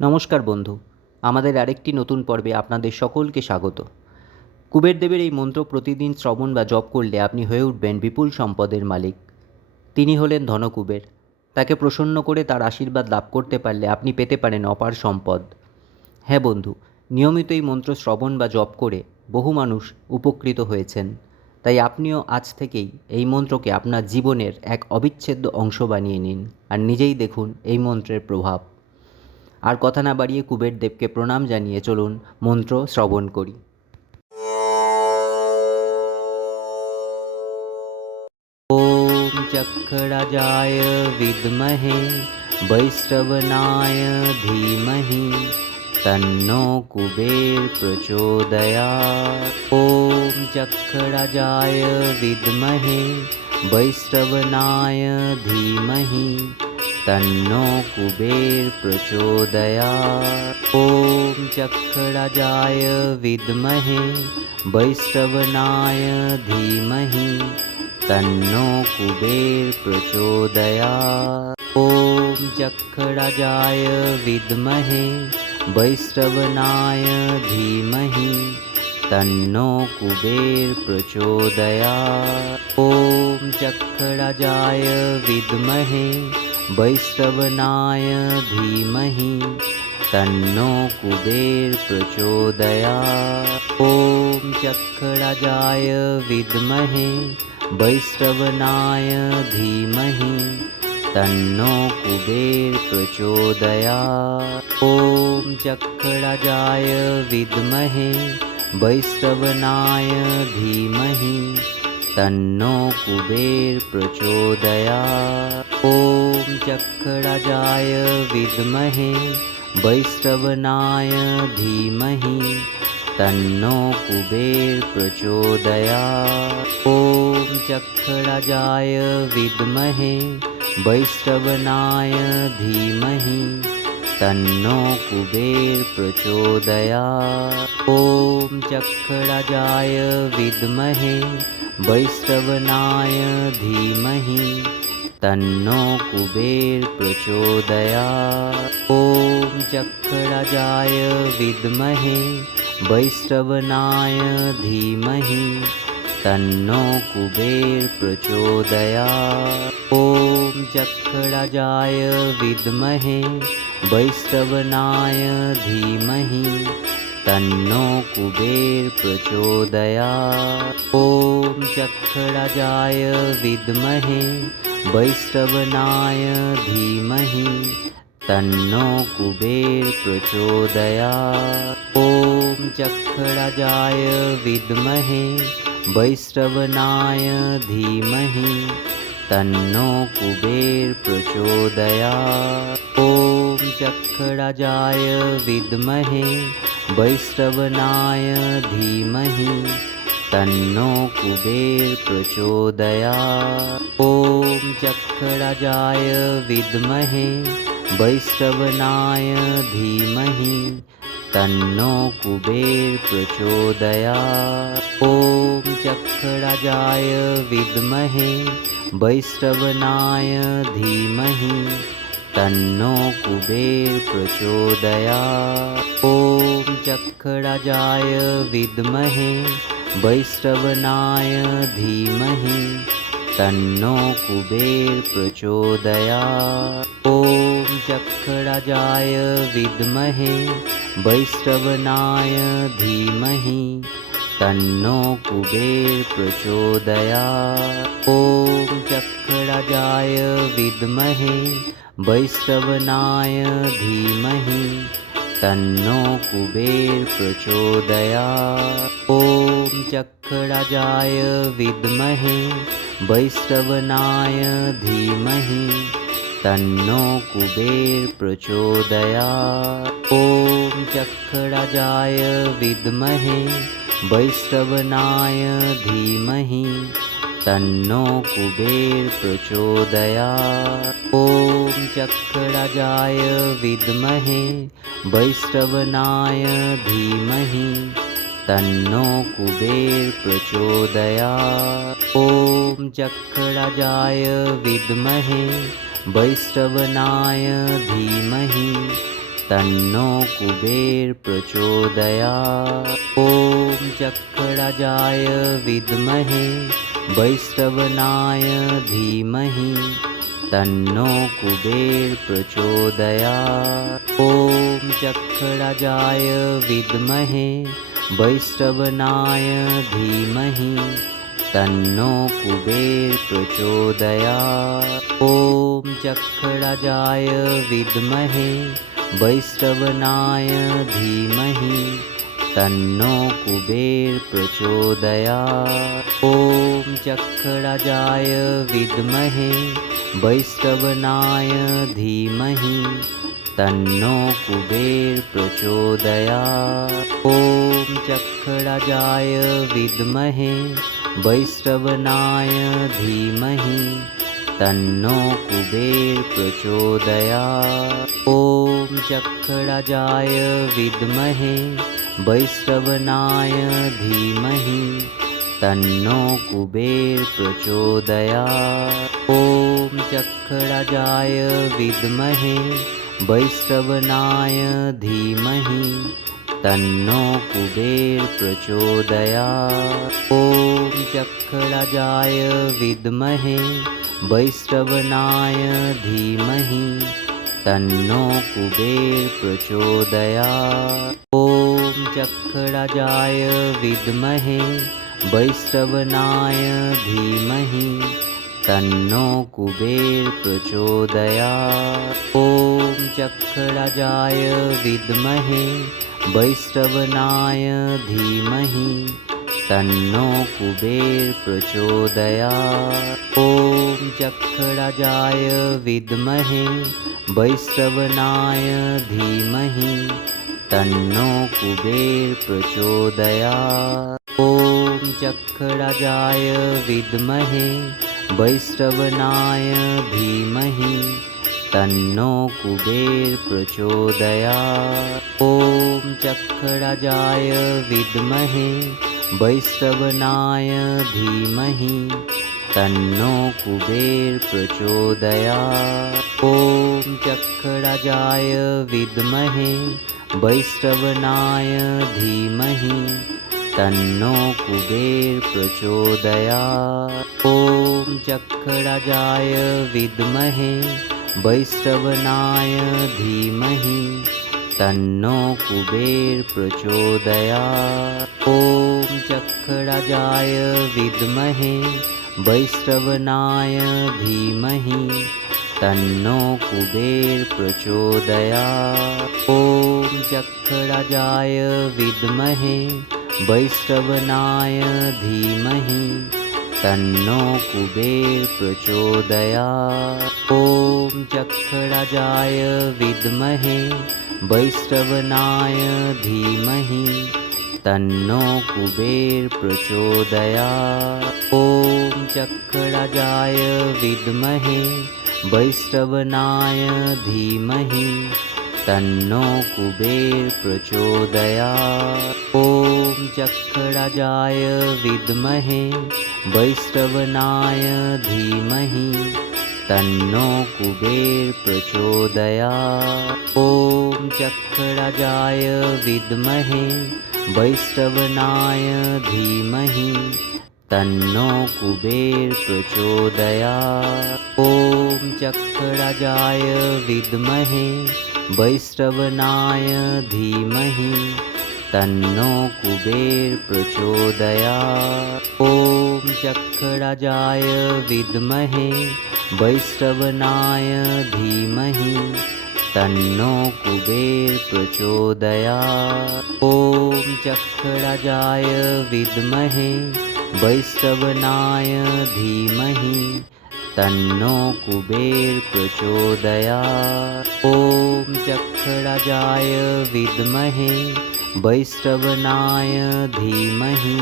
নমস্কার বন্ধু, আমাদের আরেকটি নতুন পর্বে আপনাদের সকলকে স্বাগত। কুবেরদেবের এই মন্ত্র প্রতিদিন শ্রবণ বা জপ করলে আপনি হয়ে উঠবেন বিপুল সম্পদের মালিক। তিনি হলেন ধনকুবের। তাকে প্রসন্ন করে তার আশীর্বাদ লাভ করতে পারলে আপনি পেতে পারেন অপার সম্পদ। হ্যাঁ বন্ধু, নিয়মিত এই মন্ত্র শ্রবণ বা জপ করে বহু মানুষ উপকৃত হয়েছেন। তাই আপনিও আজ থেকেই এই মন্ত্রকে আপনার জীবনের এক অবিচ্ছেদ্য অংশ বানিয়ে নিন আর নিজেই দেখুন এই মন্ত্রের প্রভাব। আর কথা না বাড়িয়ে কুবের দেবকে প্রণাম জানিয়ে চলুন মন্ত্র শ্রবণ করি। ওম চক্ষরাজায় বিদ্মহে বৈশ্রবণায় ধীমহি তন্নো কুবের প্রচোদয়াৎ। ওম চক্ষরাজায় বিদ্মহে বৈশ্রবণায় ধীমহি तन्नो कुबेर प्रचोदयात्। ॐ चक्षराजाय विद्महे वैश्रवणाय धीमहि तन्नो कुबेर प्रचोदयात्। ॐ चक्षराजाय विद्महे वैश्रवणाय धीमहि तन्नो कुबेर प्रचोदयात्। ॐ चक्षराजाय विद्महे वैश्रवणाय धीमहि तन्नो कुबेर प्रचोदयात्। ॐ चक्षराजाय विद्महे वैश्रवणाय धीमहि तन्नो कुबेर प्रचोदयात्। ॐ चक्षराजाय विद्महे वैश्रवणाय धीमहि तन्नो कुबेर प्रचोदयात्। ॐ चक्षराजाय विद्महे वैश्रवणाय धीमहि तन्नो कुबेर प्रचोदयात्। ॐ चक्षराजाय विद्महे वैश्रवणाय धीमहि तन्नो कुबेर प्रचोदयात्। ॐ चक्षराजाय विद्महे वैश्रवणाय धीमहि तन्नो कुबेर प्रचोदयात्। ॐ चक्षराजाय विद्महे वैश्रवणाय धीमहि तन्नो कुबेर प्रचोदयात्। ॐ चक्षराजाय विद्महे वैश्रवणाय धीमहि तन्नो कुबेर प्रचोदयात्। ॐ चक्षराजाय विद्महे वैश्रवणाय धीमहि तन्नो कुबेर प्रचोदयात्। ॐ चक्षराजाय विद्महे वैश्रवणाय धीमहि तन्नो कुबेर प्रचोदयात्। ॐ चक्षराजाय विद्महे वैश्रवणाय धीमहि तन्नो कुबेर प्रचोदयात्। ॐ चक्षराजाय विद्महे वैश्रवणाय धीमहि तन्नो कुबेर प्रचोदयात्। ॐ चक्षराजाय विद्महे वैश्रवणाय धीमहि तन्नो कुबेर प्रचोदयात्। ॐ चक्षराजाय विद्महे वैश्रवणाय धीमहि तन्नो कुबेर प्रचोदयात्। ॐ चक्षराजाय विद्महे वैश्रवणाय धीमहि तन्नो कुबेर प्रचोदयात्। ॐ चक्षराजाय विद्महे वैश्रवणाय धीमहि तन्नो कुबेर प्रचोदयात्। ॐ चक्षराजाय विद्महे वैश्रवणाय धीमहि तन्नो कुबेर प्रचोदयात्। ॐ चक्षराजाय विद्महे वैश्रवणाय धीमहि तन्नो कुबेर प्रचोदयात्। ॐ चक्षराजाय विद्महे वैश्रवणाय धीमहि तन्नो कुबेर प्रचोदयात्। ॐ चक्षराजाय विद्महे वैश्रवणाय धीमहि तन्नो कुबेर प्रचोदयात्। ॐ चक्रराजाय विद्महे वैश्रवणाय धीमहि तन्नो कुबेर प्रचोदयात्। ॐ चक्रराजाय विद्महे वैश्रवणाय धीमहि तन्नो कुबेर प्रचोदयात्। ॐ चक्रराजाय विद्महे वैश्रवणाय धीमहि तन्नो कुबेर प्रचोदयात्। ॐ चक्रराजाय विद्महे वैश्रवणाय धीमहि तन्नो कुबेर प्रचोदयात्। ॐ चक्रराजाय विद्महे वैश्रवणाय धीमहि तन्नो कुबेर प्रचोदयात्। ॐ चक्रराजाय विद्महे वैश्रवणाय धीमहि तन्नो कुबेर प्रचोदयात्। ॐ चक्रराजाय विद्महे वैश्रवणाय धीमहि तन्नो कुबेर प्रचोदयात्। ॐ चक्रराजाय विद्महे वैश्रवणाय धीमहि तन्नो कुबेर प्रचोदयात्। ॐ चक्रराजाय विद्महे वैश्रवणाय धीमहि तन्नो कुबेर प्रचोदयात्। ॐ चक्रराजाय विद्महे वैश्रवणाय धीमहि तन्नो कुबेर प्रचोदयात्। ॐ चक्रराजाय विद्महे वैश्रवणाय धीमहि तन्नो कुबेर प्रचोदयात्। ॐ चक्रराजाय विद्महे वैश्रवणाय धीमहि तन्नो कुबेर प्रचोदयात्। ॐ चक्रराजाय विद्महे वैश्रवणाय धीमहि तन्नो कुबेर प्रचोदयात्। ॐ चक्रराजाय विद्महे वैश्रवणाय धीमहि तन्नो कुबेर प्रचोदयात्। ॐ चक्रराजाय विद्महे वैश्रवणाय धीमहि तन्नो कुबेर प्रचोदयात्। ॐ चक्रराजाय विद्महे वैश्रवणाय धीमहि तन्नो कुबेर प्रचोदयात्। ॐ चक्रराजाय विद्महे वैश्रवणाय धीमहि तन्नो कुबेर प्रचोदयात्। ॐ चक्रराजाय विद्महे वैश्रवणाय धीमहि तन्नो कुबेर प्रचोदयात्। ॐ चक्रराजाय विद्महे वैश्रवणाय धीमहि तन्नो कुबेर प्रचोदयात्। ॐ चक्रराजाय विद्महे वैश्रवणाय धीमहि तन्नो कुबेर प्रचोदयात्। ॐ चक्रराजाय विद्महे वैश्रवणाय धीमहि तन्नो कुबेर प्रचोदयात्। ॐ चक्रराजाय विद्महे वैश्रवणाय धीमहि तन्नो कुबेर प्रचोदयात्। ॐ चक्रराजाय विद्महे वैश्रवणाय धीमहि तन्नो कुबेर प्रचोदयात्। ॐ चक्रराजाय विद्महे वैश्रवणाय धीमहि तन्नो कुबेर प्रचोदयात्। ॐ चक्रराजाय विद्महे वैश्रवणाय धीमहि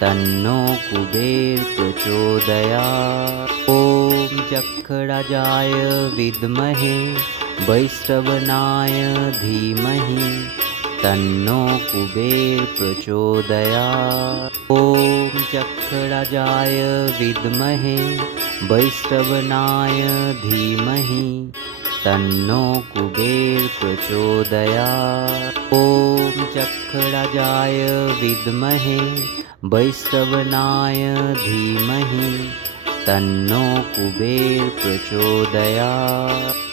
तन्नो कुबेर प्रचोदयात्। ॐ चक्रराजाय विद्महे वैश्रवणाय धीमहि तन्नो कुबेर प्रचोदयात्। ॐ चक्रराजाय विद्महे वैश्रवणाय धीमहि तन्नो कुबेर प्रचोदयात्। ॐ चक्रराजाय विद्महे वैष्णवनाय धीमहि तन्नो कुबेर प्रचोदयात्।